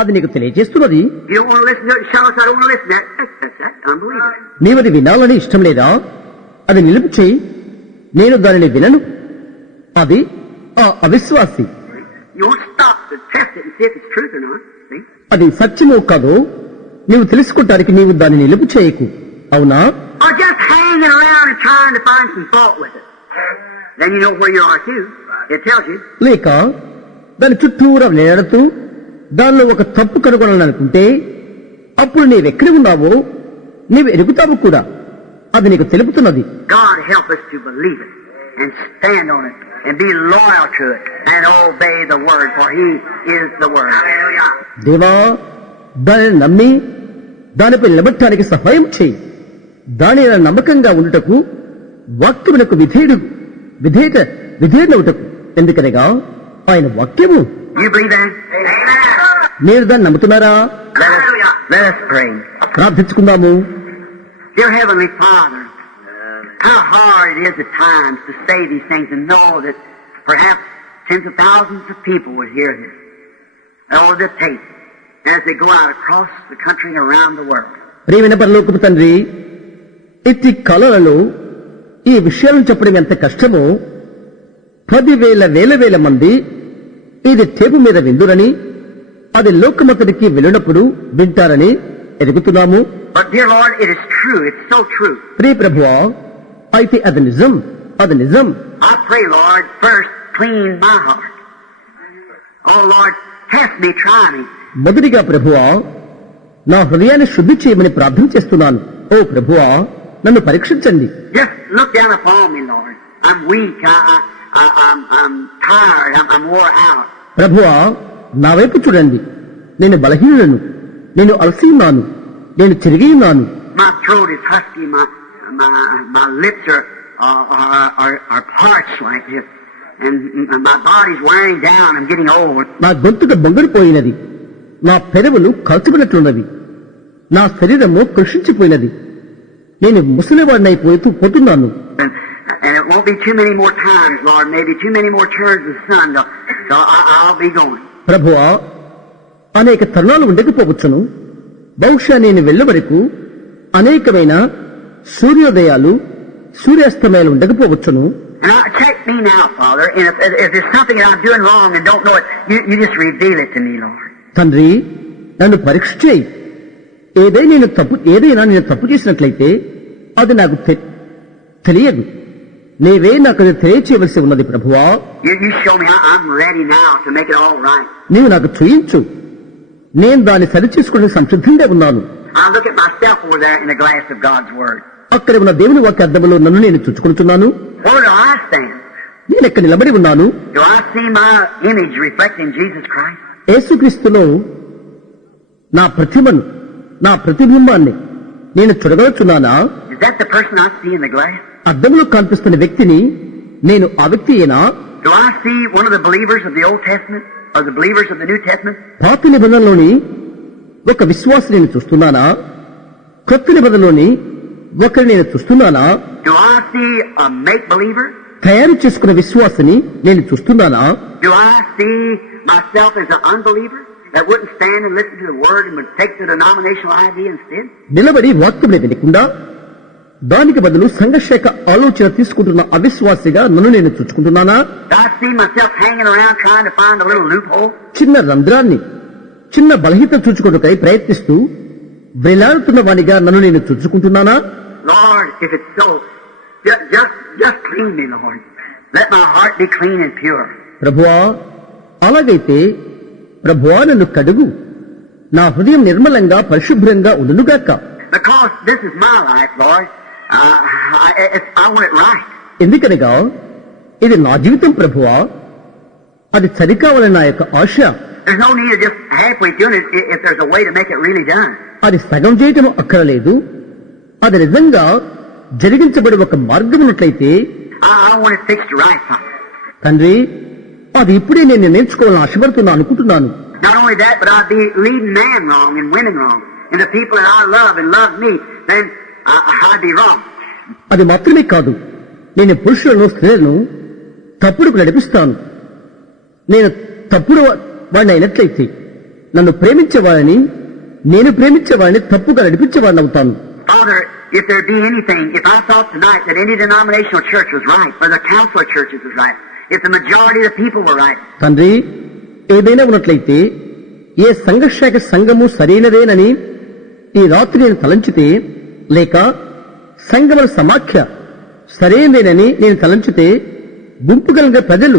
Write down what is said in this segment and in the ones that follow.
అది నీకు తెలియజేస్తున్నది. You don't want to listen to it, shout, I don't want to listen to that. That's unbelievable. నీవది వినాలని ఇష్టం లేదా? అది నిలుపు చేయి. నేను దానిని వినను. అది ఆ అవిశ్వాసి. You won't stop to test it and see if it's truth or not. See? అది సత్యమో కాదో నీవు తెలుసుకోవటానికి నీవు దాన్ని నిలుపు చేయకు. అవునా? Or just hanging around and trying to find some fault with it. Then you know where you are too. It tells you. లేక దాని చుట్టూరా నేడుతూ దానిలో ఒక తప్పు కనుగొనాలనుకుంటే అప్పుడు నీవెక్కడ ఉన్నావో నీవు ఎరుగుతావు కూడా. అది నీకు తెలుపుతున్నది. God help us to believe it and stand on it and be loyal to it and obey the word, for He is the word. Hallelujah. దేవా, దానిని నమ్మి దానిపై నిలబట్టడానికి సహాయం చేయి. దాని నమ్మకంగా ఉండుటకు వాక్యమునకు విధేయుడవుటకు. ఎందుకనగా ఆయన వాక్యము. You believe that? Amen. మీరు దాన్ని నమ్ముతున్నారా? Let us pray. ప్రార్థించుకుందాము. Dear Heavenly Father, how hard it is at times to say these things and know that perhaps tens of thousands of people would hear this or the tape as they go out across the country and around the world. ప్రియమైన పరలోకపు తండ్రి, ఇట్టి కళలలో ఈ విషయాలను చెప్పడం ఎంత కష్టమో 10,000 వేల మంది ఇది టేపు మీద విందురని, అది లోకమంతటికి వెళ్ళినప్పుడు వింటారని ఎరుగుతున్నాము. But dear Lord, it is true. It's so true. ప్రియ ప్రభువా, అయితే అది నిజం. I pray, Lord, first clean my heart. Oh Lord, test me, try me. మొదటిగా ప్రభువా, నా హృదయాన్ని శుద్ధి చేయమని ప్రార్థన చేస్తున్నాను. ఓ ప్రభువా, నన్ను పరీక్షించండి. Just look down upon me, Lord. I'm weak. I'm tired. I'm wore out. ప్రభువా, నా వైపు చూడండి. నేను బలహీనులను, నేను అలసి ఉన్నాను, నేను చిరిగి ఉన్నాను. My throat is husky. My lips are parched like this, and my body's wearing down. I'm getting old. నా గొంతుక బొంగడిపోయినది, నా పెదవులు కలుచుకున్నట్లున్నవి, నా శరీరము కృషించిపోయినది, నేను ముసలివాడినైపోతున్నాను. And it won't be too many more times, Lord. Maybe too many more turns of the sun. So I'll be going. ప్రభువా, అనేక తరుణాలు ఉండకపోవచ్చును. బహుశా నేను వెళ్ళే వరకు అనేకమైన సూర్యోదయాలు, సూర్యాస్తమయాలు ఉండకపోవచ్చును. And check me now, Father. And if there's something that I'm doing wrong and don't know it, you just reveal it to me, Lord. తండ్రి, నన్ను పరీక్ష చేయి. ఏదైనా నేను తప్పు చేసినట్లయితే అది నాకు తెలియదు. నీవే నాకు తెలియచేయవలసి ఉన్నది ప్రభువా. You show me. I'm ready now to make it all right. నీవు నాకు చూయించు. నేను దాన్ని సరిచేసుకునే సంసిద్ధంగా ఉన్నాను. I'll look at myself over there in the glass of God's Word. అక్కడ ఉన్న దేవుని వాక్య అద్దములో నన్ను నేను చూచుకుంటున్నాను. Where do I stand? నేను ఎక్కడ నిలబడి ఉన్నాను? Do I see my image reflecting Jesus Christ? యేసుక్రీస్తులో నా ప్రతిమను, నా ప్రతిబింబాన్ని నేను చూడగలుగుతున్నానా? Is that the person I see in the glass? అద్దంలో కనిపిస్తున్న వ్యక్తిని నేను ఆ వ్యక్తియేనా? Do I see one of the believers of the Old Testament or the believers of the New Testament? పాత నిబంధనలోని ఒక విశ్వాసి నేను చూస్తున్నానా? కొత్త నిబంధనలోని ఒకరిని నేను చూస్తున్నానా? Do I see a make believer? తయారు చేసుకున్న విశ్వాసిని నేను చూస్తున్నానా? Do I see myself as an unbeliever that wouldn't stand and listen to the word and would take the denominational idea instead? నిలబడి వాక్యం వినకుండా దానికి బదులు సంఘశాఖ ఆలోచన తీసుకుంటున్న అవిశ్వాసిగా నన్ను నేను చూచుకుంటున్నానా? Do I see myself hanging around trying to find a little loophole? చిన్న రంధ్రాన్ని, చిన్న బలహీనత చూచుకోవటకై ప్రయత్నిస్తూ వేలాడుతున్న వానిగా నన్ను నేను చూచుకుంటున్నానా? Lord, if it's so, just clean me, Lord. Let my heart be clean and pure. ప్రభువా, అలాగైతే ప్రభువా నన్ను కడుగు, నా హృదయం నిర్మలంగా పరిశుభ్రంగా ఉండునుగాక. Because this is my life, Lord. I want it right. ఎందుకనగా ఇది నా జీవితం ప్రభువా, అది సరికావాలని నా యొక్క ఆశ. There's no need of just halfway doing it if there's a way to make it really done. అది సగం చేయటం అక్కరలేదు. అది నిజంగా జరిగించబడి ఒక మార్గం ఉన్నట్లయితే I want it fixed right, Father. తండ్రి, అది ఇప్పుడే నేను నేర్చుకోవాలని ఆశపడుతున్నా అనుకుంటున్నాను. Not only that, but I'd be leading man wrong and women wrong. And the people that I love and love me, then I'd be wrong. అది మాత్రమే కాదు, నేను పురుషులను, స్త్రీలను తప్పుడుకు నడిపిస్తాను. నేను తప్పుడు వాడిని అయినట్లయితే నన్ను ప్రేమించేవాడిని, నేను ప్రేమించేవాడిని తప్పుగా నడిపించేవాడిని అవుతాను. Father, if there be anything, if I thought tonight that any denominational church was right, or the council of churches was right, if the majority of the people were right, తండ్రి, ఏదైనా ఉన్నట్లయితే ఏ సంఘశాఖ సంఘము సరైనదేనని ఈ రాత్రి నేను తలంచితే, లేక సంఘముల సమాఖ్య సరైనదేనని నేను తలంచితే, గుంపు కలిగిన ప్రజలు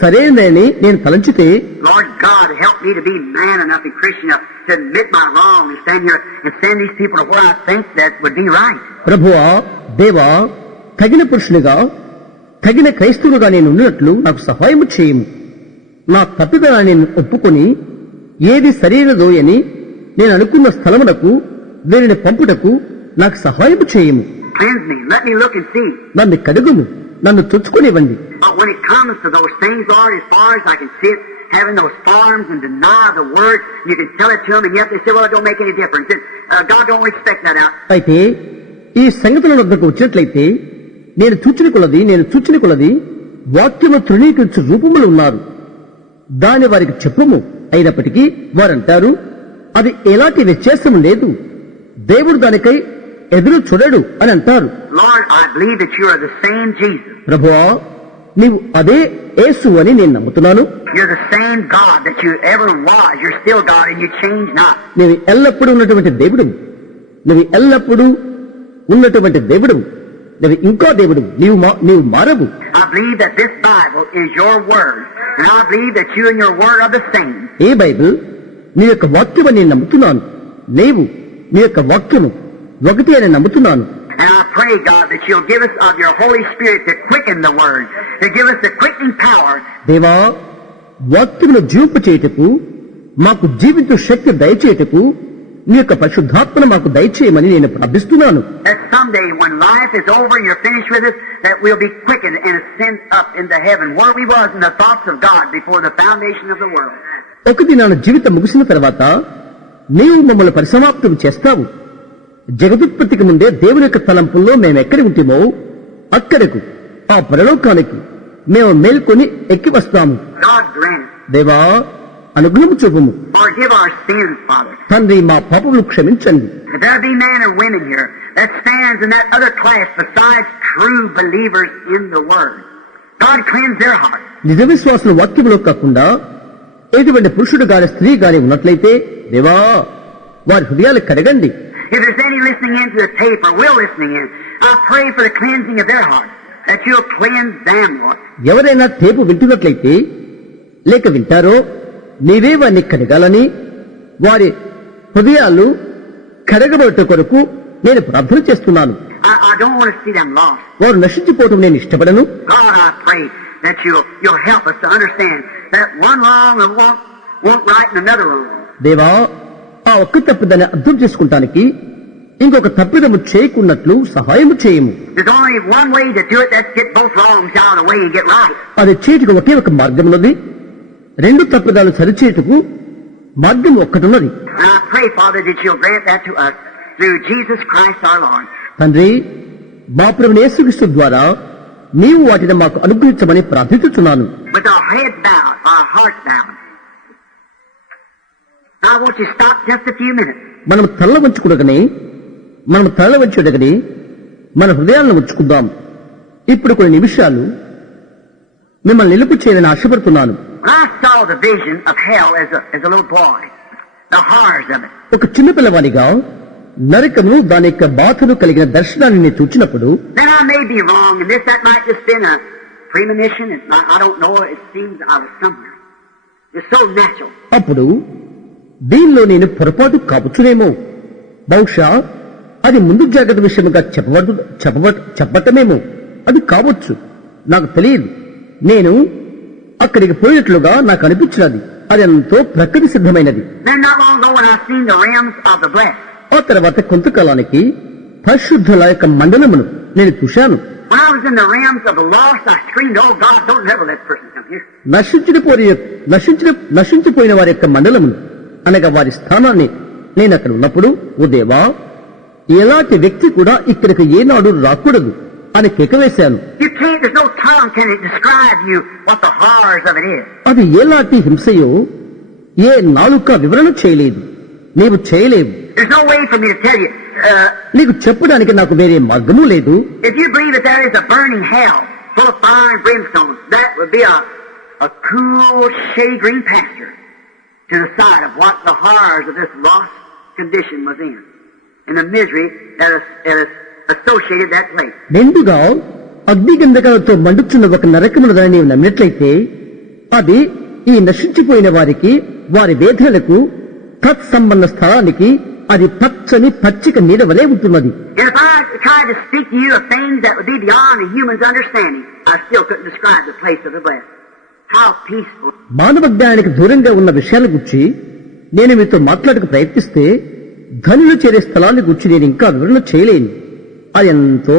సరైనదని నేను తలంచితే, Lord God, help me to be man enough and Christian enough to admit my wrong and stand here and send these people to where I think that would be right. ప్రభువా, దేవా, తగిన పురుషునిగా, తగిన క్రైస్తవులుగా నేను ఉన్నట్లు నాకు సహాయము చేయము. నా తప్పిదనాన్ని నేను ఒప్పుకొని ఏది సరైనదో అని నేను అనుకున్న స్థలమునకు దీనిని పంపుటకు నాకు సహాయము చేయము. Cleanse me. Let me look and see. నన్ను కడుగుము, నన్ను చుచ్చుకునివ్వండి. But when it comes to those things, Lord, as far as I can sit, having those forms and deny the word, you can tell it to them, and yet they say, well, it don't make any difference. God don't expect that out. అయితే ఈ సంగతుల వద్దకు వచ్చినట్లయితే నేను చూచిన కొలది వాక్యము తృణీకరించు రూపములు ఉన్నారు. దాని వారికి చెప్పుము. అయినప్పటికీ వారంటారు, అది ఎలాంటి వ్యత్యాసము లేదు, దేవుడు దానికై ఎదురు చూడడు అని అంటారు. Lord, I believe that you are the same Jesus. ప్రభువా, నీవు అదే యేసు అని నేను నమ్ముతున్నాను. You're the same God that you ever was. You're still God and you change not. నీవు ఎల్లప్పుడూ ఉన్నటువంటి దేవుడు, నీవు ఎల్లప్పుడూ ఉన్నటువంటి దేవుడు, నీవు ఇంకా దేవుడు, నీవు మారవు. I believe that this Bible is your word, and I believe that you and your word are the same. A Bible నీ యొక్క వాక్యమని నేను నమ్ముతున్నాను, నీవు నీ యొక్క వాక్యము ఒకటి అని నమ్ముతున్నాను. And I pray, God, that you'll give us of your Holy Spirit to quicken the word, to give us the quickening power. దేవా, వాక్యమును జీవింప చేయుటకు, మాకు జీవించు శక్తి దయచేయుటకు నీ యొక్క పరిశుద్ధాత్మను మాకు దయచేయమని నేను ప్రార్థిస్తున్నాను. That someday when life is over and you're finished with us, that we'll be quickened and ascend up into heaven, where we was in the thoughts of God before the foundation of the world. ఒక దినాన జీవితం ముగిసిన తర్వాత నీవు మమ్మల్ని పరిసమాప్తం చేస్తావు. జగదుత్పత్తికి ముందే దేవుని యొక్క తలంపుల్లో మేము ఎక్కడి ఉంటేమో అక్కడకు, ఆ పరలోకానికి మేము మేల్కొని ఎక్కి వస్తాము. God grant us. దేవా, అనుగ్రహము చూపుము. Forgive our sins, Father. తండ్రి, మా పాపములు క్షమించండి. If there be men or women here that stands in that other class besides true believers in the Word, God cleanse their hearts. నిజ విశ్వాసుల వాక్యములో కాకుండా ఎటువంటి పురుషుడు గాని స్త్రీ గాని ఉన్నట్లయితే, దేవా, వారి హృదయాలు కడగండి. If there's any listening in to the tape or will listening in, I pray for the cleansing of their hearts, that you'll cleanse them, Lord. ఎవరైనా టేపు వింటున్నట్లయితే లేక వింటారో, నీవే వారిని కడగాలని, వారి హృదయాలు కడగబట్ట కొరకు నేను ప్రార్థన చేస్తున్నాను. I don't want to see them lost. వారు నశించిపోవటం నేను ఇష్టపడను. God, I pray that you'll help us to understand that one wrong won't right and another wrong. దేవా, ఆ ఒక్క తప్పిదాన్ని అర్థం చేసుకుంటానికి ఇంకొక తప్పిదము చేయకున్నట్లు సహాయము చేయము. There's only one way to do it, that's get both wrongs out of the way and get right. అది చేయటకు ఒకే ఒక మార్గం ఉన్నది. రెండు తప్పిదాలు సరిచేయటకు మార్గం ఒక్కటున్నది. And I pray, Father, that you'll grant that to us through Jesus Christ our Lord. తండ్రి, మా ప్రభువైన యేసుక్రీస్తు ద్వారా నీవు వాటిని మాకు అనుగ్రహించమని ప్రార్థించుచున్నాను. With our head bowed, our heart bowed. Now I want you to stop just a few minutes. మనం తల వంచుకుడగని మన హృదయాలను ఉంచుకుందాం. ఇప్పుడు కొన్ని నిమిషాలు మిమ్మల్ని నిలుపు చేయాలని ఆశపడుతున్నాను. When I saw the vision of hell as a little boy, the horrors of it, ఒక చిన్న పిల్లవాడిగా నరకము దాని యొక్క బాధలు కలిగిన దర్శనాన్ని నేను చూచినప్పుడు, then I may be wrong, and that might just been a premonition. I don't know. It seems I was somewhere. It's so natural. అప్పుడు దీనిలో నేను పొరపాటు కావచ్చునేమో, బహుశా అది ముందు జాగ్రత్త విషయముగా చెప్పటమేమో, అది కావచ్చు, నాకు తెలియదు. నేను అక్కడికి పోయినట్లుగా నాకు అనిపించినది. అది ఎంతో ప్రకృతి సిద్ధమైనది. Then not long ago when I seen the realms of the blessed, ఆ తర్వాత కొంతకాలానికి పరిశుద్ధుల యొక్క మండలమును నేను చూశాను. when I was in the realms of the lost, I screamed, "Oh God, don't never let this person come here." నశించిపోయిన వారి యొక్క మండలమును అనగా వారి స్థానాన్ని నేను అక్కడ ఉన్నప్పుడు, ఓ దేవా, ఎలాంటి వ్యక్తి కూడా ఇక్కడికి ఏనాడు రాకూడదు అని కేకవేశాను. You can't. There's no tongue can it describe you what the horrors of it is. అది ఎలాంటి హింసయో, ఏ నాలుక వివరణ చేయలేదు. నీవు చేయలేవు. There's no way for me to tell you. నీకు చెప్పడానికి నాకు వేరే మార్గము లేదు. If you believe that there is a burning hell full of fire and brimstone, that would be a cool, shady green pasture to the side of what the horrors of this lost condition was in, and the misery that is associated that place. మెండుగా అగ్ని గంధకాలతో మండుచున్న ఒక నరకమునదని నీవు నమ్మినట్లయితే అది ఈ నశించిపోయిన వారికి, వారి వేదనలకు తత్సంబంధ స్థలానికి అది పచ్చని పచ్చిక నీడ వలె ఉంటున్నది. And if I tried to speak to you of things that would be beyond the human's understanding, I still couldn't describe the place of the blessed. How peaceful. మానవ జ్ఞానానికి దూరంగా ఉన్న విషయాల గురించి నేను మీతో మాట్లాడక ప్రయత్నిస్తే ధనులు చేరే స్థలాన్ని గురించి నేను ఇంకా వివరణ చేయలేను. అది ఎంతో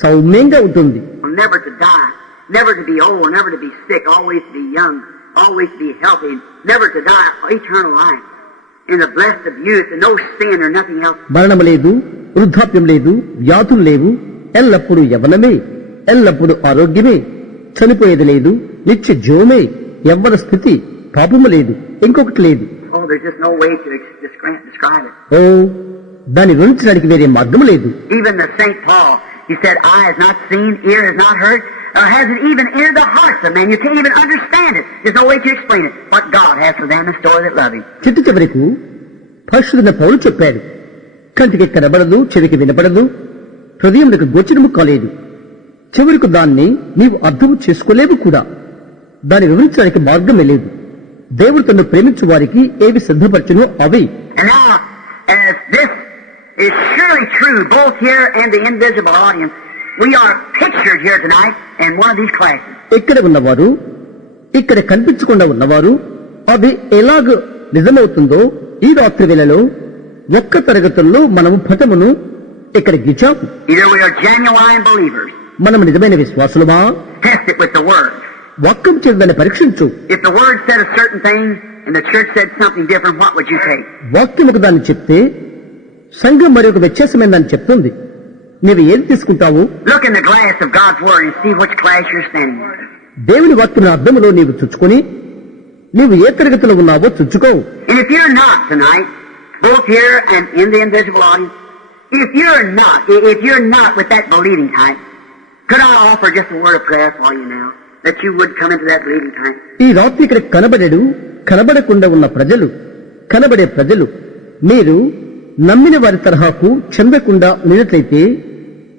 సౌమ్యంగా ఉంటుంది. Never to die, never to be old, never to be sick, always to be young, always to be healthy, never to die, eternal life. In the blessed of youth, and no sin or nothing else. మరణం లేదు, వృద్ధాప్యం లేదు, వ్యాధులు లేవు, ఎల్లప్పుడూ యవ్వనమే, ఎల్లప్పుడూ ఆరోగ్యమే, చనిపోయేది లేదు, నిత్య జీవమే, యవ్వన స్థితి, పాపము లేదు, ఇంకొకటి లేదు. Oh, there's just no way to describe it. ఓ, దాన్ని వివరించడానికి వేరే మార్గం లేదు. Even the Saint Paul, he said, eye has not seen, ear has not heard, or hasn't even entered the hearts of men. You can't even understand it. There's no way to explain it. What God has for them in store that love Him. చిట్టు చివరకు పరిశుద్ధుడైన పౌలు చెప్పాడు, కంటికి కనబడదు, చెవికి వినపడదు, హృదయంలోకి గోచరము కాలేదు, చివరకు దాన్ని నీవు అర్థము చేసుకోలేవు కూడా. దాన్ని వివరించడానికి మార్గమే లేదు. దేవుడు తను ప్రేమించు వారికి ఏవి సిద్ధపరచునో అవి. And now, as this is surely true, both here and the invisible audience, we are pictured here tonight in one of these classes. ఇక్కడ ఉన్నవారు, ఇక్కడ కనిపించకుండా ఉన్నవారు, అది ఎలాగ నిజమవుతుందో ఈ రాత్రి వేళలో ఒక్క తరగతుల్లో మనము పటమును ఇక్కడ గీచాము. Either we are genuine believers. మనము నిజమైన విశ్వాసులమా? Test it with the Word. వాక్యం చేద్దాన్ని పరీక్షించు. If the Word said a certain thing and the church said something different, what would you take? వాక్యముకు దాన్ని చెప్తే సంఘం మరి ఒక వ్యత్యాసమైన దాన్ని చెప్తుంది. నీవు ఏది తీసుకుంటావు? Look in the glass of God's Word and see which class you're standing in. దేవుని వాక్యం అర్థములో నీవు చుచ్చుకొని నీవు ఏ తరగతిలో ఉన్నావో చుచ్చుకో. And if you're not tonight, both here and in the invisible audience, if you're not with that believing type, could I offer just a word of prayer for you now, that you would come into that believing type? ఈ రాత్రి ఇక్కడ కనబడడు, కనబడకుండా ఉన్న ప్రజలు, కనబడే ప్రజలు, మీరు నమ్మిన వారి తరహాకు చెందకుండా ఉన్నట్లయితే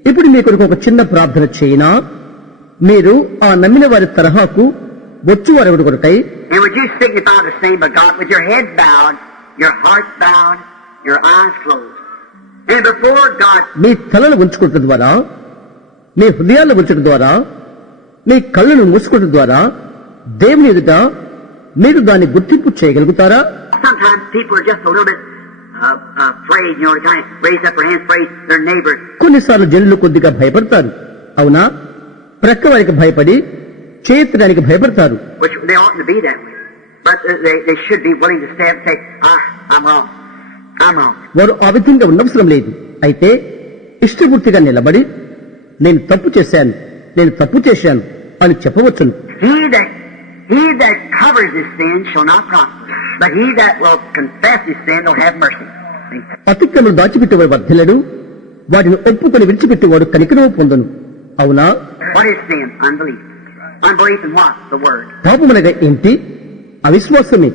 ఇప్పుడు మీ కొరకు ఒక చిన్న ప్రార్థన చేయనా? మీరు ఆ నమ్మిన వారి తరహాకు వచ్చు వారెవరి కొరకై. And would you signify the same, but God, with your head bowed, your heart bowed, your eyes closed, and before God, మీ తలను ఉంచుకోవడం ద్వారా, మీ హృదయాలను ఉంచడం ద్వారా, మీ కళ్ళను మూసుకోవడం ద్వారా దేవుని ఎదుట మీరు దాన్ని గుర్తింపు చేయగలుగుతారా? sometimes people are just a little bit afraid, to kind of raise up their hands, praise their neighbor. కొన్నిసార్లు జనులు కొద్దిగా భయపడతారు, అవునా? ప్రక్క వారికి భయపడి చేయడానికి భయపడతారు. Which they oughtn't to be that way. But they should be willing to stand and say, I'm wrong. I'm wrong. వారు ఆ విధంగా ఉండవసరం లేదు. అయితే ఇష్టపూర్తిగా నిలబడి నేను తప్పు చేశాను అని చెప్పవచ్చును. He that covers his sin shall not prosper, but he that will confess his sin will have mercy. అతిక్రమం దాచిపెట్టేవాడు వర్ధిల్లడు, వాటిని ఒప్పుకొని విడిచిపెట్టేవాడు కనికరము పొందును. అవునా? What is sin? Unbelief. Unbelief in what? The Word. పాపమునగా ఏంటి? అవిశ్వాసమే.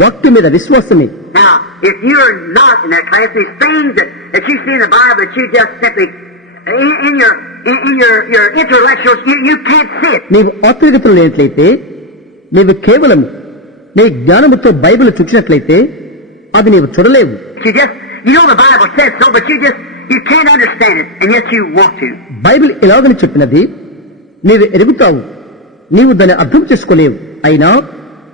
వాక్యం మీద విశ్వాసమే. Now, if you're not in that class, these things that you see in the Bible that you just simply in your intellectuals you can't see it. నీవు ఆత్మీయతలో లేనట్లయితే, నీవు కేవలం నీ జ్ఞానముతో బైబిల్ చూచినట్లయితే అది నీవు చూడలేవు. You know the Bible says so, but you can't understand it, and yet you want to. Bible ఎలాగని చెప్పినది నీవు ఎరుగుతావు, నీవు దాన్ని అర్థం చేసుకోలేవు, అయినా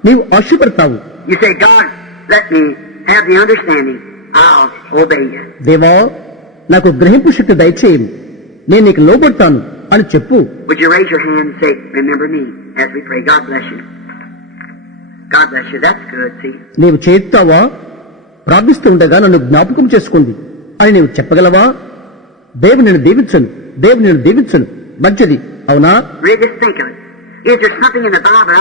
నీవు ఆశపడతావు. You say, God, let me have the understanding. I'll obey you. దేవా, నాకు గ్రహింపు శక్తి దయచేయము, నేను నీకు లోబడతాను అని చెప్పు. Would you raise your hand and say, remember me as we pray? God bless you. God bless you. That's good, see. నీవు చేస్తావా? ప్రార్థిస్తూ ఉండగా నన్ను జ్ఞాపకం చేసుకోండి అని నీవు చెప్పగలవా? దేవుడు నిన్ను దీవించను. మంచిది, అవునా? Really, just think of it. Is there something in the Bible?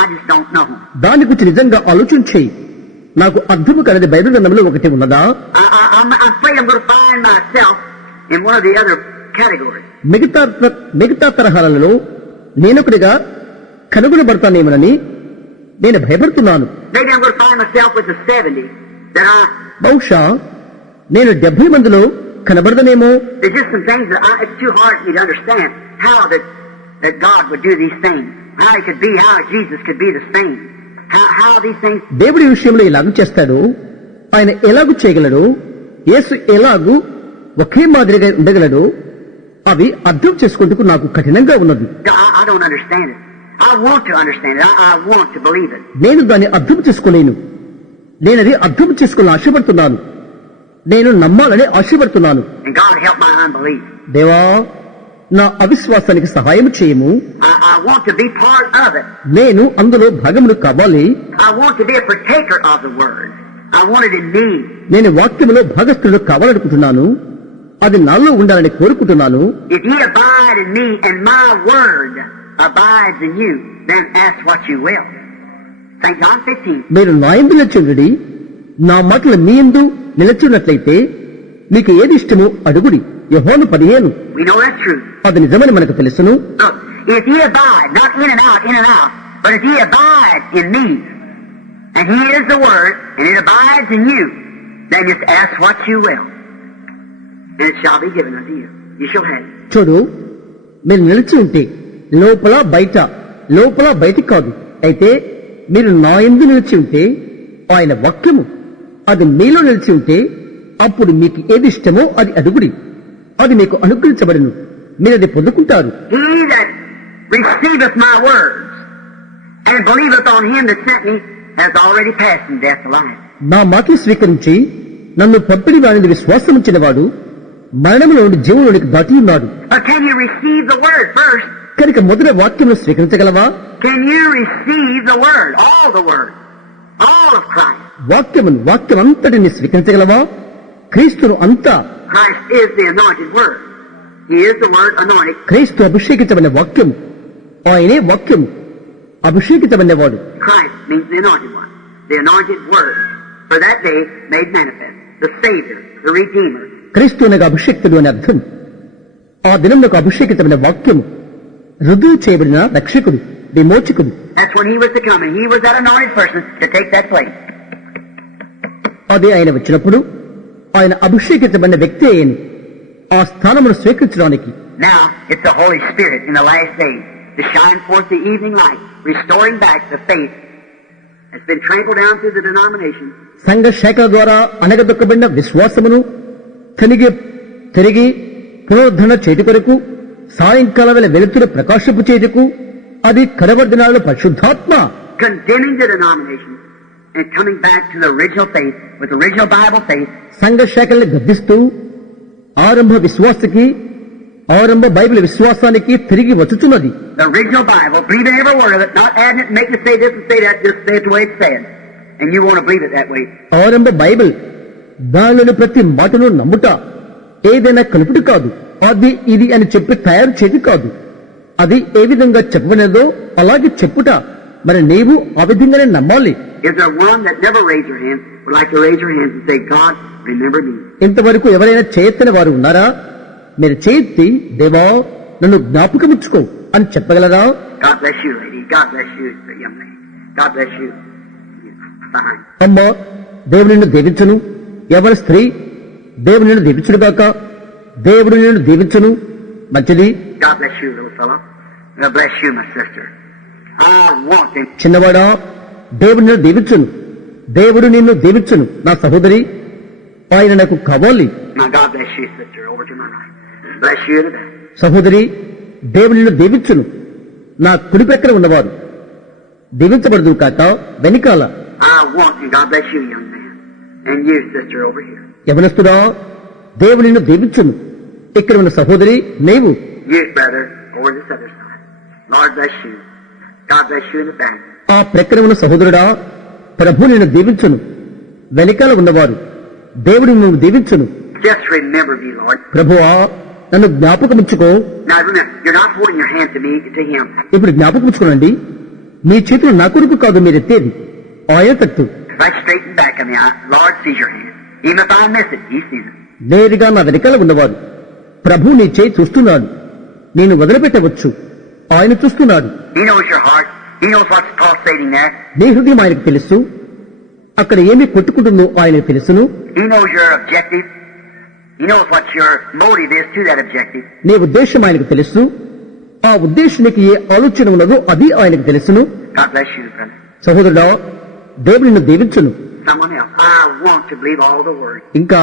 I just don't know. దాని గురించి నిజంగా ఆలోచించి నాకు అర్థము కానిది బైబిల్ గ్రంథంలో ఒకటి ఉన్నదా? I'm afraid I'm going to find myself in one of the other categories. మిగతా తరహాలలో నేనొకటిగా కనుగొనబడతానేమోనని నేను భయపడుతున్నాను. Maybe I'm going to find myself with the 70 that బహుశా నేను 70 మందిలో కనబడదనేమో. there's just some things that it's too hard for me to understand how that God would do these things. How He could be, how Jesus could be the same. How these things. దేవుడి విషయంలో ఎలాగూ చేస్తాడు, ఆయన ఎలాగూ చేయగలడు, యేసు ఎలాగూ ఒకే మాదిరిగా ఉండగలడు, అవి అర్థం చేసుకుంటూ నాకు కఠినంగా ఉన్నది. I don't understand it. I want to understand it. I want to believe it. నేను దాన్ని అర్థం చేసుకోలేను. నేనది అర్థం చేసుకోవాలని ఆశపడుతున్నాను. నేను నమ్మాలని ఆశపడుతున్నాను. And God help my unbelief. దేవా, నా అవిశ్వాసానికి సహాయం చేయము. I want to be part of it. నేను అందులో భాగమును కావాలి. I want to be a partaker of the word. I want it in me. నేను వాక్యములో భాగస్థుడు కావాలనుకుంటున్నాను. అది నాలో ఉండాలని కోరుకుంటున్నాను. If ye abide in me and my word abides in you, then ask what you will. St. John 15. మీరు నా యందు నిలిచుండుడి, నా మాటలు మీ యందు నిలిచున్నట్లయితే మీకు ఏది ఇష్టమో అడుగుడి. యోహాను 15. We know that's true. అది నిజమని మనకు తెలుసును. Look, if ye abide, not in and out, but if ye abide in me, and he is the word, and it abides in you, then just ask what you will, and it shall be given unto you. You shall have it. చూడు, మీరు నిలిచి ఉంటే లోపల బయట కాదు. అయితే మీరు నా యందు నిలిచి ఉంటే ఆయన వాక్యము అది మీలో నిలిచి ఉంటే అప్పుడు మీకు ఏది ఇష్టమో అది అడుగుడి, అది మీకు అనుగ్రహించబడును. మీరు అది పొందుకుంటారు. He that receiveth my words and believeth on him that sent me has already passed from death to life. నా మాటలు స్వీకరించి నన్ను పంపిణీ వాడిని విశ్వాసం ఉంచిన వాడు మరణంలో నుండి జీవంలోనికి దాటి ఉన్నాడు. But can you receive the word first? కనుక మొదట వాక్యమును స్వీకరించగలవా? Can you receive the word, all of Christ? వాక్యం అంతటిని స్వీకరించగలవా? క్రీస్తును అంతా. Christ is the anointed word. He is the word anointed. క్రీస్తు అభిషేకించబడిన వాక్యము. ఆయనే వాక్యము, అభిషేకించబడినవాడు. Christ means the anointed one. The anointed word for that day made manifest. The Savior, the Redeemer. క్రీస్తు అనగా అభిషేక్తుడు అని అర్థం. ఆ దినమునకు అభిషేకితమైన వాక్యము, రుజువు చేయబడిన రక్షకుడు, విమోచకుడు. That's when he was to come, and he was that anointed person to take that place. అదే ఆయన వచ్చినప్పుడు ఆయన అభిషేకించబడిన వ్యక్తి అయిన ఆ స్థానమును స్వీకరించడానికి. Now it's the Holy Spirit in the last days to shine forth the evening light, restoring back the faith that's been trampled down through the denominations. సంఘ శాఖల ద్వారా అనగదొక్కబడిన విశ్వాసమును తిరిగి పునరుద్ధరణ చేతి కొరకు సాయంకాల వేళ వెలుతురు ప్రకాశింపు చేతుకు అది కడవరి దినాలలో పరిశుద్ధాత్మ condemning the denominations and coming back to the original faith with original Bible faith. సంఘ శాఖల్ని గద్దిస్తూ ఆరంభ బైబిల్ విశ్వాసానికి తిరిగి వచ్చుచున్నది. The original Bible, believing every word of it, not adding it and making it say this and say that, just say it the way it's said. And you want to believe it that way. ఆరంభ Bible దానిలోని ప్రతి మాటను నమ్ముట, ఏదైనా కలుపుడు కాదు, అది ఇది అని చెప్పి తయారు చేయదు కాదు. అది ఏ విధంగా చెప్పబడినదో అలాగే చెప్పుట. మరి నీవు ఆ విధంగానే నమ్మాలి. Is there one that never raised your hand would like to raise your hands and say, God, remember me? ఇంతవరకు ఎవరైనా చేయెత్తని వారు ఉన్నారా? మీరు చేయెత్తి, దేవా నన్ను జ్ఞాపకమిచ్చుకో అని చెప్పగలరా? God bless you, lady. God bless you, young lady. God bless you. Fine. అమ్మా, దేవుడు నిన్ను దీవించును. ఎవరి స్త్రీ, దేవుడు నిన్ను దీవించుడుగాక. దేవుడు నిన్ను దీవించును. మంచిది. God bless you, little fellow. God bless you, my sister. I want him. చిన్నవాడా, దేవుడు నిన్ను దీవించును. దేవుడు నిన్ను దీవించును నా సహోదరి. ఆయన నాకు కావాలి. Now God bless you, sister, over to my right. Bless you today. సహోదరి, దేవుడు నిన్ను దీవించును. నా కుడి ప్రక్కన ఉన్నవారు దీవించబడదు కాక వెనుకాల. I want him. God bless you, young man. And you, sister, over here. యవనస్తుడా, దేవుడు నిన్ను దీవించును. ఇక్కడ ఉన్న సహోదరి నీవు. You, brother, over this other side. Lord bless you. God bless you in the back. ఆ ప్రక్కన ఉన్న సహోదరుడా, ప్రభు నిన్ను దీవించును. వెనకాల ఉన్నవారు దేవుడు నిన్ను దీవించును. Just remember me, Lord. ప్రభువా, నన్ను జ్ఞాపకముచ్చుకో. Now remember, you're not holding your hand to me, to him. ఇప్పుడు జ్ఞాపకముచ్చుకోనండి. మీ చేతులు నా కొరకు కాదు మీరెత్తేది ఆయన తట్టు. Right straight in back of me. Lord sees your hand. Even if I miss it, He sees it. నేరుగా నా వెనకాల ఉన్నవాడు ప్రభు నీ చేయి చూస్తున్నాడు. నేను వదిలిపెట్టవచ్చు, ఆయన చూస్తున్నాడు. He knows your heart. He knows what's pulsating there. నీ హృదయం ఆయనకు తెలుసు, అక్కడ ఏమి కొట్టుకుంటుందో ఆయనకు తెలుసును. He knows your objective. He knows what your motive is to that objective. నీ ఉద్దేశం ఆయనకు తెలుసు, ఆ ఉద్దేశానికి ఏ ఆలోచన ఉన్నదో అది ఆయనకు తెలుసును. God bless you, brother. సహోదరుడా, దేవుడు నిన్ను దీవించును. Someone else. I want to believe all the word. ఇంకా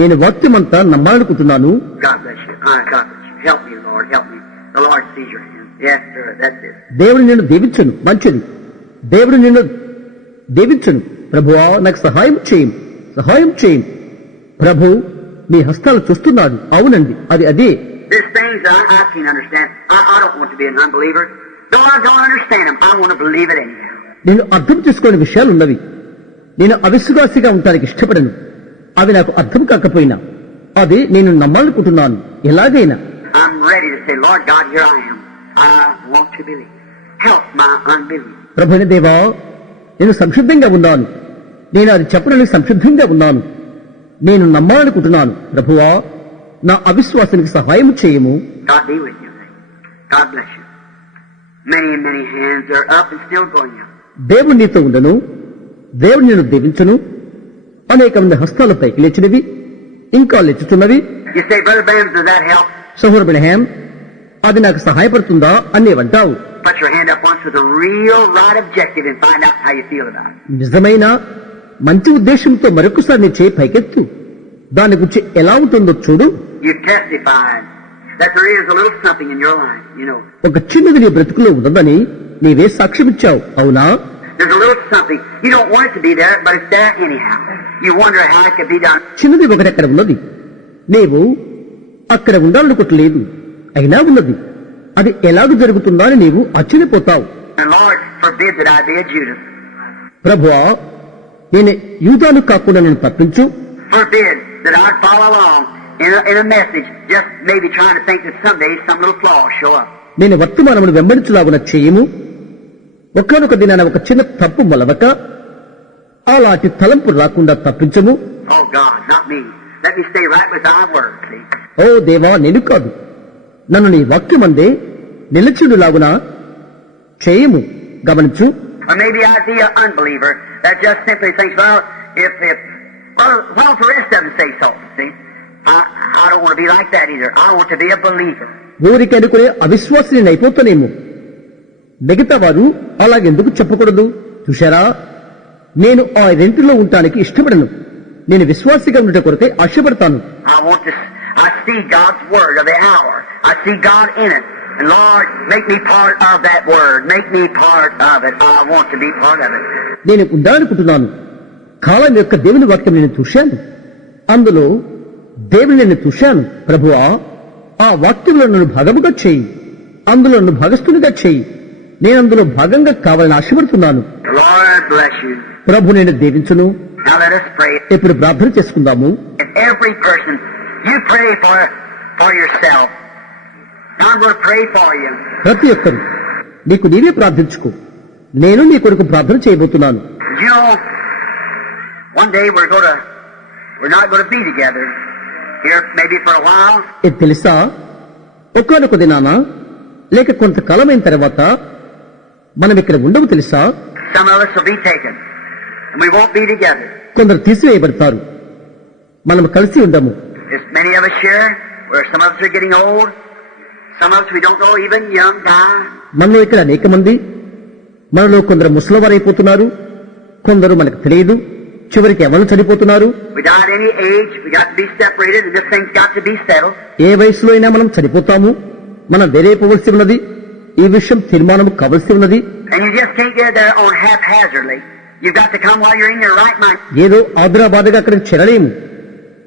నేను వాక్యమంతా నమ్మాలనుకుంటున్నాను. God bless you. God bless you. Help me, Lord. Help me. The Lord sees your hand. Yes, sir. That's it. దేవుడు నిన్ను దీవించును. మంచిది. దేవుడు నిన్ను దీవించును. ప్రభువా, నాకు సహాయం చేయం, సహాయం చేయం. ప్రభు మీ హస్తాలు చూస్తున్నాడు. అవునండి, అది అదే. There's things I can't understand. I don't want to be an unbeliever. Though I don't understand them, I want to believe it anyhow. నేను అర్థం చేసుకోని విషయాలున్నవి. నేను అవిశ్వాసిగా ఉండటానికి ఇష్టపడను. అవి నాకు అర్థం కాకపోయినా అది నేను నమ్మాలనుకుంటున్నాను. ఎలాగైనా I'm ready to say, Lord God, here I am. I want to believe. Help my unbelief. ప్రభుని దేవా, నేను సంసిద్ధంగా ఉన్నాను. నేను అది చెప్పడానికి సంసిద్ధంగా ఉన్నాను. నేను నమ్మాలనుకుంటున్నాను. ప్రభువా, నా అవిశ్వాసానికి సహాయం చేయము. God be with you. God bless you. Many, many hands are up and still going up. దేవుడు నీతో ఉండను. దేవుడు నిన్ను దీవించును. అనేక మంది హస్తాలు పైకి లేచినవి, ఇంకా లేచుతున్నవి. You say, Brother Branham, does that help? సహోదరు బ్రహ్యాం, అది నాకు సహాయపడుతుందా అని నీవంటావు. Put your hand up once with a real right objective and find out how you feel about it. నిజమైన మంచి ఉద్దేశంతో మరొకసారి నీ చేయి పైకెత్తు. దాని గురించి ఎలా ఉంటుందో చూడు. You've testified that there is a little something in your life, you know. ఒక చిన్నది నీ బ్రతుకులో ఉన్నదని నీవే సాక్ష్యమిచ్చావు. అవునా? There's a little something. You don't want it to be there, but it's there anyhow. You wonder how it could be done. చిన్నది ఒకటి అక్కడ ఉన్నది. నీవు అక్కడ ఉండాలనుకోవట్లేదు, అయినా ఉన్నది. అది ఎలాగ జరుగుతుందా అని నీవు ఆశ్చర్యపోతావు. And Lord, forbid that I be a Judas. ప్రభువా, నేను యూదాను కాకుండా నేను తప్పించు. Forbid that I follow along in a message, just maybe trying to think that someday some little flaw will show up. నేను వర్తమానమును వెంబడించులాగున చేయము. ఒకనొక దినాన ఒక చిన్న తప్పు మొలవక అలాంటి తలంపు రాకుండా తప్పించము. Oh God, not me. Let me stay right with thy word, see. ఓ దేవా, నేను కాదు, నన్ను నీ వాక్యమందే నిలిచుడులాగున చేయము. గమనించు. Or maybe I be an unbeliever that just simply thinks, well, well, the rest of them say so, see. I don't want to be like that either. I want to be a believer. ఊరికి అనుకునే అవిశ్వాసిని అయిపోతానేమో. మిగతా వారు అలాగెందుకు చెప్పకూడదు? చూశారా, నేను ఆ రెంటిలో ఉండటానికి ఇష్టపడను. నేను విశ్వాసిగా ఉండట కొరకే ఆశపడతాను. I see God's word of the hour. I see God in it. And Lord, make me part of that word. Make me part of it. I want to be part of it. నేను ఉండాలనుకుంటున్నాను. కాలం యొక్క దేవుని వాక్యం నేను చూశాను, అందులో దేవుని నేను చూశాను. ప్రభువా, ఆ వాక్యంలో నన్ను భాగముగా చేయి, అందులో నన్ను భాగస్థునిగా చేయి. నేను అందులో భాగంగా కావాలని ఆశపడుతున్నాను. The Lord bless you. ప్రభు నేను దీవించును. Now let us pray. ఇప్పుడు ప్రార్థన చేసుకుందాము. If every person, you pray for yourself. I'm going to pray for you. ప్రతి ఒక్కరు నీకు నీవే ప్రార్థించుకో. నేను నీ కొరకు ప్రార్థన చేయబోతున్నాను. You know, one day we're not going to be together here maybe for a while. ఇది తెలుసా, ఒక్కనొక దినాన లేక కొంతకాలమైన తర్వాత మనం ఇక్కడ ఉండవు. తెలుసా, Some of us will be taken and we won't be together. కొందరు తీసివేయబడతారు, మనం కలిసి ఉండము. There's many of us here where some of us are getting old. Some of us we don't know, even young, die. మనలో ఇక్కడ అనేక మంది, మనలో కొందరు ముసలివారైపోతున్నారు, కొందరు మనకు తెలియదు, చివరికి ఎవరు చనిపోతున్నారు. We die at any age. We got to be separated, and this thing's got to be settled. ఏ వయసులో అయినా మనం చనిపోతాము. మనం వేరైపోవలసి ఉన్నది. ఈ విషయం తీర్మానం కావలసి ఉన్నది. And you just can't get there on haphazardly. You've got to come while you're in your right mind. ఏదో ఆదురాబాదుగా అక్కడికి చేరలేము.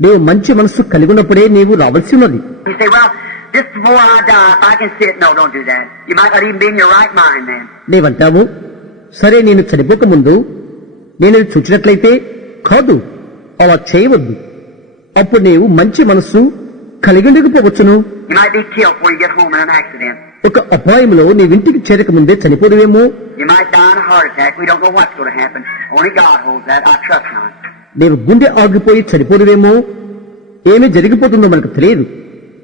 నీవు మంచి మనస్సు కలిగి ఉన్నప్పుడే నీవు రావాల్సి ఉన్నది. You say, well, just before I die, if I can see it. No, don't do that. You might not even be in your right mind then. నీవంటావు, సరే నేను చనిపోక ముందు నేను చూచినట్లయితే. కాదు, అలా చేయవద్దు. అప్పుడు నీవు మంచి మనస్సు కలిగి ఉండకపోవచ్చును. You might be killed before you get home in an accident. ఒక అపాయంలో నీవింటికి చేరక ముందే చనిపోదువేమో. You might die in a heart attack. We don't know what's going to happen. Only God holds that. I trust not. నీవు గుండె ఆగిపోయి చనిపోదువేమో. ఏమి జరిగిపోతుందో మనకు తెలియదు.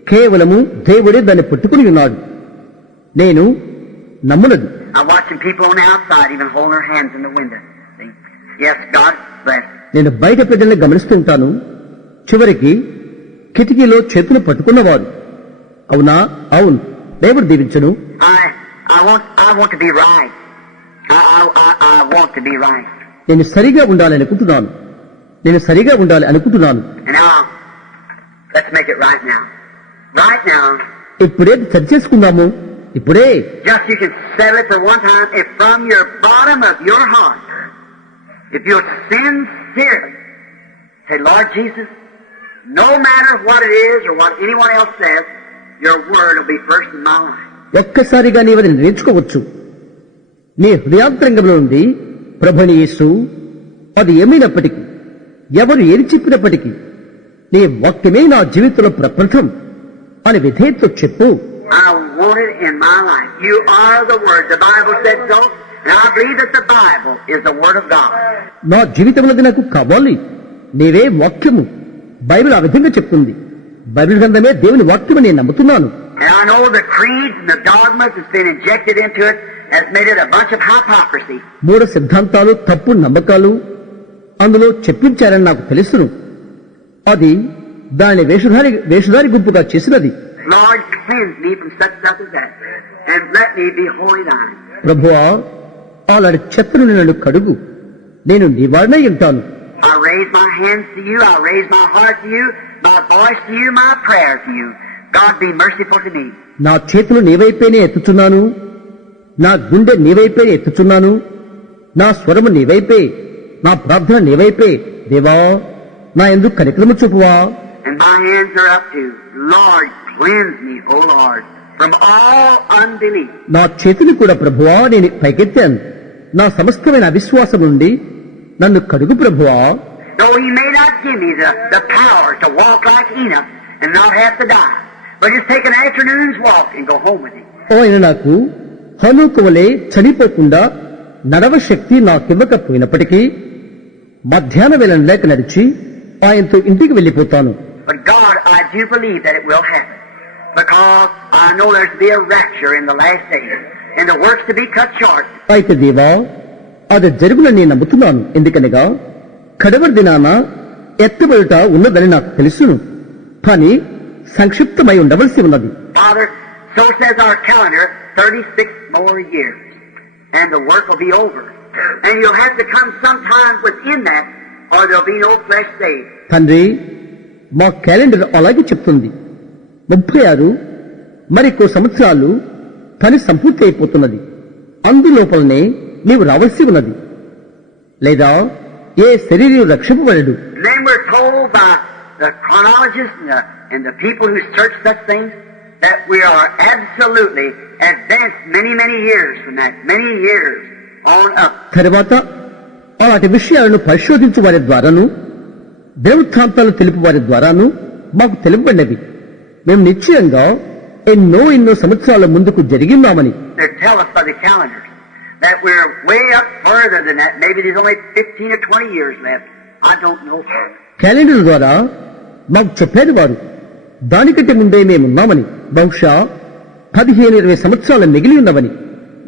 కేవలము దేవుడే దాన్ని పట్టుకుని ఉన్నాడు. నేను నమ్మునది. I'm watching people on the outside even hold their hands in the window. See? Yes, God bless. నేను బయట ప్రజల్ని గమనిస్తూ ఉంటాను. చివరికి కిటికీలో చేతులు పట్టుకున్నవారు. అవునా? అవును, దేవుడు దీవించును. I want to be right. I want to be right. నేను సరిగా ఉండాలి అనుకుంటున్నాను. నేను సరిగా ఉండాలి అనుకుంటున్నాను. And now, let's make it right now. Right now. ఇప్పుడే సరి చేసుకుందాము. ఇప్పుడే. Just you can settle it for one time. If from your bottom of your heart, if you're sincerely say, Lord Jesus, no matter what it is or what anyone else says, your word will be first in my life. ఒక్కసారిగా నీవని నేర్చుకోవచ్చు. నీ హృదయాంతరంగంలో నుండి ప్రభుని యేసు, అది ఏమైనప్పటికీ, ఎవరు ఏది చెప్పినప్పటికీ, నీ వాక్యమే నా జీవితంలో ప్రప్రథం అని విధేయతతో చెప్పు. I want it in my life. You are the word. The Bible said so, and I believe that the Bible is the word of God. నా జీవితంలో నాకు కావాలి. నీవే వాక్యము. బైబిల్ ఆ విధంగా చెప్తుంది. బైబిల్ గ్రంథమే దేవుని వాక్యము నేను నమ్ముతున్నాను. And I know the creeds and the dogmas that's been injected into it has made it a bunch of hypocrisy. మూఢ సిద్ధాంతాలు, తప్పు నమ్మకాలు అందులో చెప్పించారని నాకు తెలుసును. అది దాని వేషధారి గుంపుగా చేసినది. Lord, cleanse me from such stuff as that, and let me be wholly thine. ప్రభువా, అలాంటి చెత్తను నన్ను కడుగు, నేను నివారణై ఉంటాను. I raise my hands to you, I raise my heart to you, my voice to you, my prayer to you. God be merciful to me. నా చేతులు నీవైపేనే ఎత్తుచున్నాను, నా గుండె నీవైపేనే ఎత్తుచున్నాను, నా స్వరము నీవైపే, నా ప్రార్థన నీవైపే. దేవా, నా ఎందుకు కనికరము చూపువా. And my hands are up to Lord, cleanse me, O Lord, from all unbelief. నా చేతులు కూడా ప్రభువా నేను పైకెత్తాను. నా సమస్తమైన అవిశ్వాసం నుండి నన్ను కడుగు ప్రభువా. Though he may not give me the power to walk like Enoch and not have to die, but just take an afternoon's walk and go home with him. ఆయన నాకు హనోకు వలె చనిపోకుండా నడవ శక్తి నాకివ్వకపోయినప్పటికీ మధ్యాహ్న వేళ లేక నడిచి ఆయనతో ఇంటికి వెళ్లిపోతాను. But God, I do believe that it will happen, because I know there's to be a rapture in the last days, and the work's to be cut short. అయితే దేవా, అది జరుగునని నేను నమ్ముతున్నాను. ఎందుకనగా కడవరి దినాన ఎత్తబడుట ఉన్నదని నాకు తెలుసును. పని సంక్షిప్తమై ఉండవలసి ఉన్నది. Father, so says our calendar, 36 more years, and the work will be over. And you'll have to come sometime within that, or there'll be no flesh saved. తండ్రి, మా క్యాలెండర్ అలాగే చెప్తుంది. 36 మరికో సంవత్సరాలు పని సంపూర్తి అయిపోతున్నది. అందులోపలనే నీవు రావాల్సి ఉన్నది, లేదా ఏ శరీరం రక్షింపబడడు. Then we're told by the chronologists and the people who search such things that we are absolutely advanced many, many years from that, many years on up. తర్వాత అలాంటి విషయాలను పరిశోధించు వారి ద్వారాను, దేవతాంతాలు తెలుపు వారి ద్వారాను మాకు తెలుపబడినవి. మేము నిశ్చయంగా ఎన్నో సంవత్సరాల ముందుకు జరిగినామని. They tell us by the calendars that we're way up further than that. Maybe there's only 15 or 20 years left. I don't know. Calendar ద్వారా మాకు చెప్పేది వారు దానికంటే ముందే మేమున్నామని, బహుశా 15-20 సంవత్సరాలు మిగిలి ఉన్నవని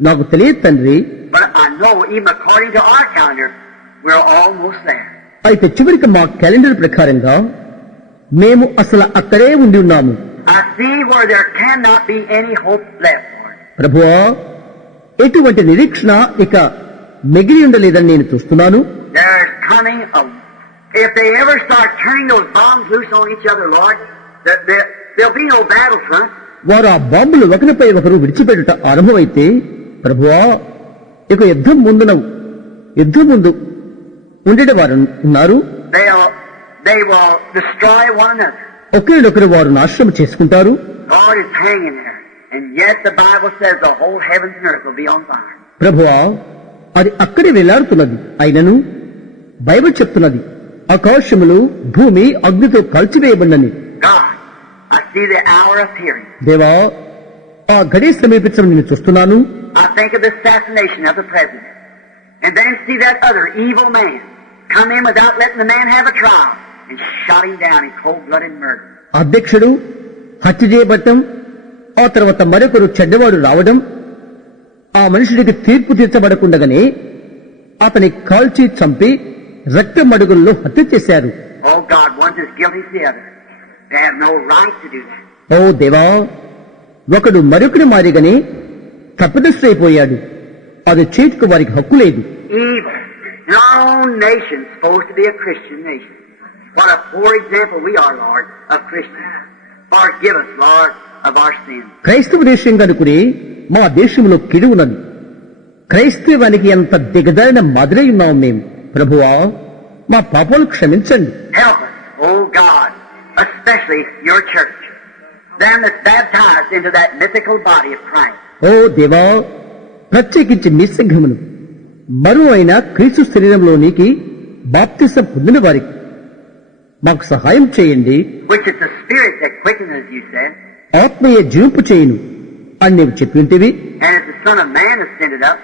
నాకు తెలియదు తండ్రి. But I know, even according to our calendar, we're almost there. అయితే చివరికి మా క్యాలెండర్ ప్రకారంగా మేము అసలు అక్కడే ఉండి ఉన్నాము. I see where there cannot be any hope left, Lord. ప్రభువా, ఎటువంటి నిరీక్షణ ఇక మిగిలి ఉండలేదని నేను చూస్తున్నాను. There's coming if they ever start turning those bombs loose on each other, Lord, there'll be no battlefront. వారు ఆ బాంబులు ఒకరిపై ఒకరు విడిచిపెట్టుట ఆరంభమైతే, ప్రభువా, ఇక యుద్ధం ముందు ఉండేటి వారు ఉన్నారు. They will destroy one another. ఒకరినొకరు వారు నాశనం చేసుకుంటారు. God is hanging there, and yet the Bible says the whole heavens and earth will be on fire. ప్రభువా, అది అక్కడే వేలాడుతున్నది. అయినను బైబిల్ చెప్తున్నది ఆకాశములు భూమి అగ్నితో కాల్చివేయబడినని. God, I see the hour appearing. దేవా, ఆ గడి సమీపించడం నేను చూస్తున్నాను. I think of the assassination of the president. And then see that other evil man come in without letting the man have a trial and shot him down in cold-blooded murder. అధ్యక్షుడు హత్య చేయబడటం, ఆ తర్వాత మరొకరు చెడ్డవాడు రావడం, ఆ మనుషుడికి తీర్పు తీర్చబడకుండగానే అతని కాల్చి చంపి రక్త మడుగుల్లో హత్య చేశారు. Oh God, one's as guilty as the other. They have no right to do that. ఓ దేవా, ఒకడు మరొకడి మాదిరిగానే తప్పిదస్తుడైపోయాడు. అది చేతికి వారికి హక్కు లేదు. Evil. And our own nation's supposed to be a Christian nation. What a poor example we are, Lord, of Christians. Forgive us, Lord, of our sins. క్రైస్తవ దేశం కనుకునే మా దేశంలో కిడి ఉన్నది. క్రైస్తవానికి ఎంత దిగజారిన మాదిరై ఉన్నాం మేము. ప్రభువా, మా పాపాలు క్షమించండి. Help us, oh God, especially your church, them that's baptized into that mythical body of Christ. ఓ దేవా, ప్రత్యేకించి మీ సంఘమును మరో అయిన క్రీస్తు శరీరంలోనికి బాప్తిసం పొందిన వారికి మాకు సహాయం చేయండి. Which is the Spirit that quickeneth, as you said, ఆత్మీయ జీవింపు చేయును అని నీవు చెప్పింటివి. and as the Son of Man ascended up,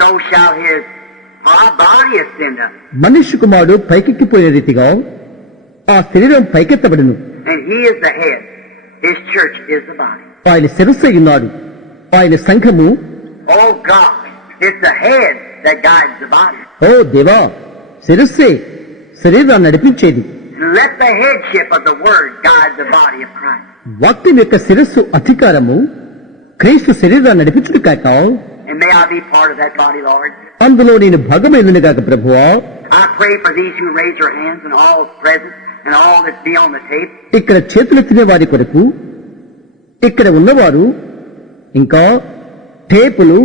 so shall his body ascend up. మనుష్య కుమారుడు పైకెక్కిపోయిన రీతిగా ఆ శరీరం పైకెత్తబడును. And he is the head. His church is the body. ఆయన శిరస్సు ఉన్నాడు. ఆయన సంఘము. Oh God, it's the head that guides the body. ఓ దేవా, శిరస్సే శరీరాన్ని నడిపించేది. Let the headship of the Word guide the body of Christ. వాక్యం యొక్క శిరస్సు అధికారము క్రీస్తు శరీరాన్ని నడిపించుడు కాక, And may I be part of that body, Lord. అందులో నేను భాగమైనను గాక ప్రభువా. I pray for these who raise their hands and all present and all that be on the tape. ఇక్కడ చేతులెత్తిన వారి కొరకు, ఇక్కడ ఉన్నవారు, ఇంకా టేపులు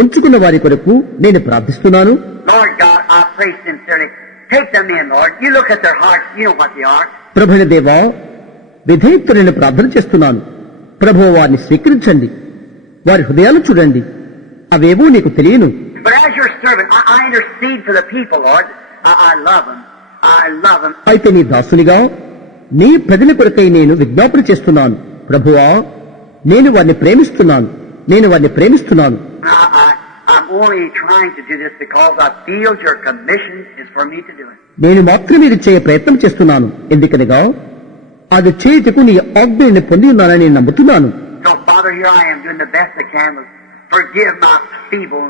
ఉంచుకున్న వారి కొరకు నేను ప్రార్థిస్తున్నాను. Lord God, I pray sincerely. Take them in, Lord. You look at their hearts. You know what they are. ప్రభుని దేవా, విధేయతతో నేను ప్రార్థన చేస్తున్నాను. ప్రభువు, వారిని స్వీకరించండి. వారి హృదయాలు చూడండి. అవేవో నీకు తెలియను. But as your servant, I intercede for the people, Lord. I love them. I love them. అయితే నీ దాసునిగా నీ ప్రజల కొరకై నేను విజ్ఞాపన చేస్తున్నాను. ప్రభువా, నేను వారిని ప్రేమిస్తున్నాను. నేను వారిని ప్రేమిస్తున్నాను. I'm only trying to do this because I feel your commission is for me to do it. నేను మాత్రమే ఇది చేయ ప్రయత్నం చేస్తున్నాను. ఎందుకనగా అది చేయుటకు నీ ఆజ్ఞని పొంది ఉన్నానని నేను నమ్ముతున్నాను. So, Father, here I am doing the best I can. Forgive my feeble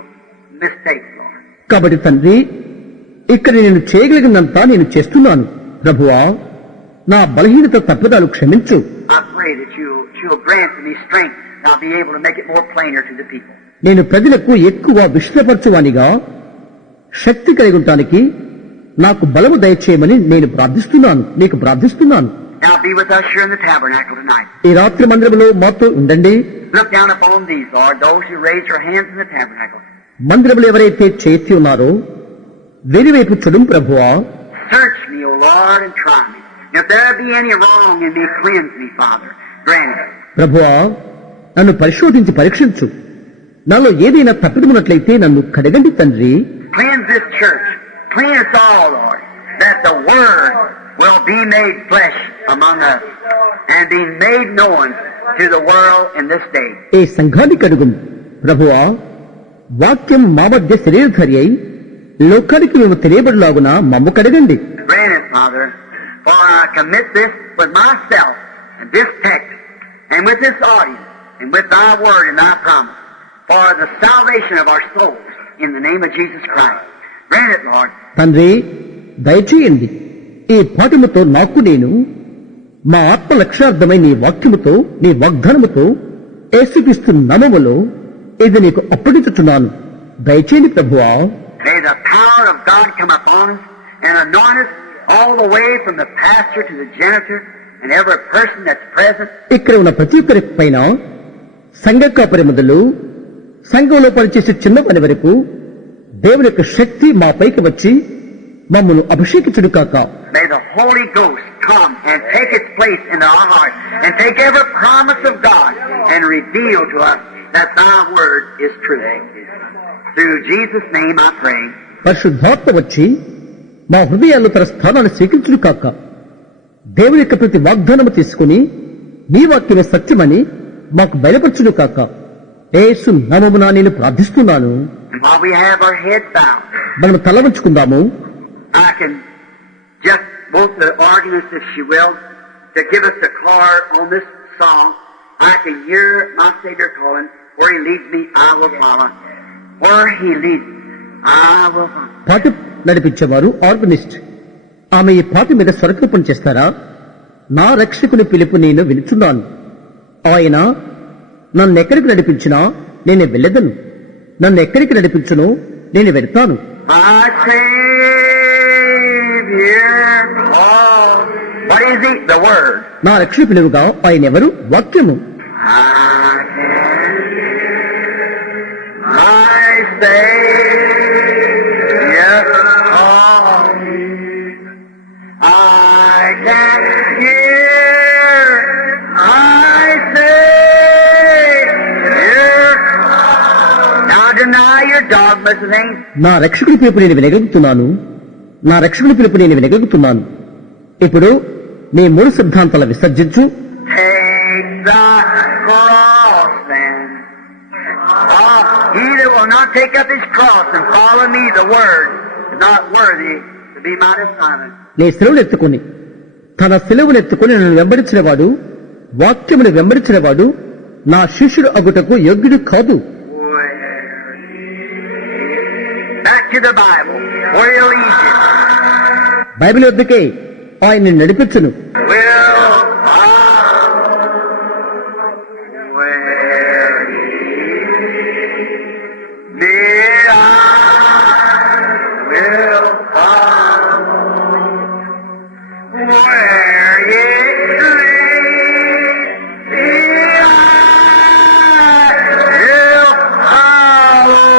mistakes, Lord. కాబట్టి తండ్రి, ఇక్కడ నేను చేయగలిగినంత నేను చేస్తున్నాను. ప్రభువా, నా బలహీనత తప్పుదాలు క్షమించు. I pray that you'll grant me strength and I'll be able to make it more plainer to the people. నేను ప్రజలకు ఎక్కువ విశ్వపరచువానిగా శక్తి కలిగి ఉండటానికి నాకు బలము దయచేయమని నేను ప్రార్థిస్తున్నాను. నీకు ప్రార్థిస్తున్నాను. Now be with us here in the tabernacle tonight. ఈ రాత్రి మందిరములో మాతో ఉండండి. Look down upon these, Lord, those who raise their hands in the tabernacle. మందిరములు ఎవరైతే చేతి ఉన్నారో వెలివైపు చూడు ప్రభువా. Search me, O Lord, and try me. If there be any wrong in me, cleanse me, Father. Grant it. ప్రభువా, నన్ను పరిశోధించి పరీక్షించు. నాలో ఏదైనా తప్పిదమున్నట్లయితే నన్ను కడగండి తండ్రి. Cleanse this church. Cleanse us all, Lord, that the Word will be made flesh among us and be made known to the world in this day. ఏ సంఘాన్ని కడుగుము ప్రభువా. వాక్యం మా మధ్య శరీరధారి అయి లోకానికి మేము తెలియబడిలాగున మమ్ము కడగండి. Grant it, Father, for I commit this with myself and this text and with this audience and with thy word and thy promise for the salvation of our souls in the name of Jesus Christ. Grant it, Lord. తండ్రి, దయచేయండి. ఈ పాఠముతో నాకు నేను మా ఆత్మ లక్ష్యార్థమై నీ వాక్యముతో నీ వాగ్దానముతో యేసుక్రీస్తు నామములో ఇది నీకు అప్పగించుచున్నాను. దయచేయండి ప్రభువా. May the power of God come upon us and anoint us all the way from the pastor to the janitor and every person that's present. ఇక్కడ ఉన్న ప్రతి ఒక్కరి పైన సంఘ కాపరి మొదలు సంఘంలో పనిచేసే చిన్న పని వరకు దేవుని యొక్క శక్తి మా పైకి వచ్చి మమ్మను అభిషేకించుడు కాక. May the Holy Ghost come and take its place in our heart and take every promise of God and reveal to us that thy word is true. Through Jesus' name I pray. పరిశుద్ధాత్మ వచ్చి మా హృదయాల్లో తన స్థానాన్ని స్వీకరించుడు కాక. దేవుని యొక్క ప్రతి వాగ్దానము తీసుకుని నీ వాక్యమే సత్యమని మాకు బయలుపరచును కాక యేసు నామమున నేను ప్రార్థిస్తున్నాను. And while we have our heads bowed, మనం తల వంచుకుందాము. I can just want the organist, if she will, to give us the chord on this song. I can hear my Savior calling, where He leads me, I will follow. Where He leads me, I will follow. పాట నడిపించేవారు organist. ఆమె ఈ పాట మీద స్వరకల్పన చేస్తారా? నా రక్షకుని పిలుపు నేను వినుచున్నాను. ఆయన నన్నెక్కడికి నడిపించినా నేను వెళ్ళెదను. నన్నెక్కడికి నడిపించునో నేను వెళ్తాను. My Savior calls. What is He? The Word. నా రక్షణ పిలువుగా ఆయన ఎవరు? వాక్యము. I can my Savior calling. I can hear my Savior calling. Now deny your dogmas and things. నా రక్షకుడి పిలుపు నేను వినగలుగుతున్నాను. నా రక్షకుడి పిలుపు నేను వినగలుగుతున్నాను. ఇప్పుడు నీ మూడు సిద్ధాంతాల విసర్జించు. Take the cross then. He that will not take up his cross and follow me, the Word, is not worthy to be my disciple. నీ శిలువను ఎత్తుకుని తన శిలువను ఎత్తుకుని నన్ను వెంబడించినవాడు, వాక్యమును వెంబడించినవాడు నా శిష్యుడు అగుటకు యోగ్యుడు కాదు. Back to the Bible, where He'll lead you. Bible వద్దకే ఆయన నడిపించును. Will where He me I will follow. Where He leads me I will follow.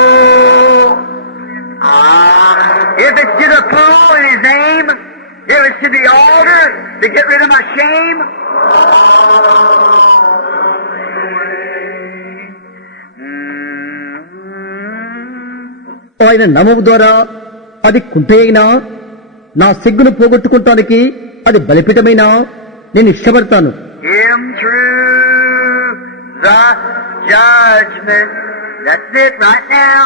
If it's to the pool in His name, if it's to the altar to get rid of my shame, ఆయన నామము ద్వారా అది కుంట అయినా, నా సిగ్గును పోగొట్టుకుంటానికి అది బలిపీఠమైనా నేను ఇష్టపడతాను. Him through the judgment. That's it right now.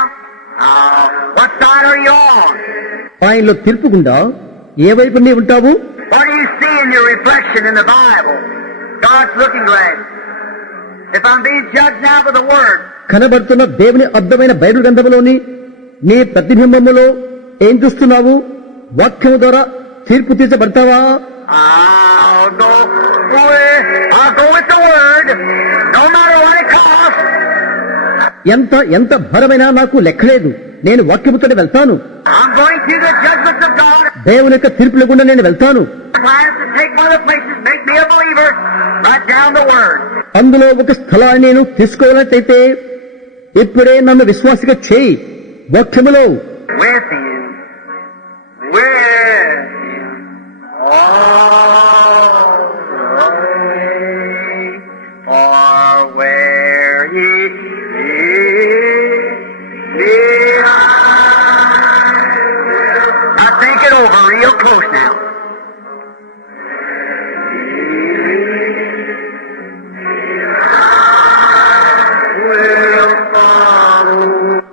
What side are you on? ఆయనలో తీర్పు గుండా ఏ వైపు నీ ఉంటావు? What do you see in your reflection in the Bible? God's looking glass. If I'm being judged now by the Word, కనబడుతున్న దేవుని అర్థమైన Bible గ్రంథంలోని నీ ప్రతిబింబములో ఏం చూస్తున్నావు? వాక్యము ద్వారా తీర్పు తీర్చబడతావా? I'll go with the Word, no matter what it costs. ఎంత భారమైనా నాకు లెక్కలేదు, నేను వాక్యముతో వెళ్తాను. I'm going to the judgments of God. దేవుని యొక్క తీర్పుల గుండా నేను వెళ్తాను. Plans to take one of the places, make me a believer, write down the Word. అందులో ఒక స్థలాన్ని నేను తీసుకోవాలైతే ఇప్పుడే నన్ను విశ్వాసిగా చేయి. వాక్యములో With Him, all the way, for where He leads me, I think it over real close now.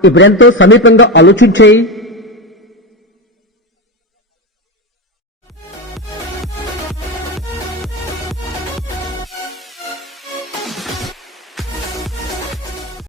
ఇప్పుడెంతో సమీపంగా ఆలోచించేయి.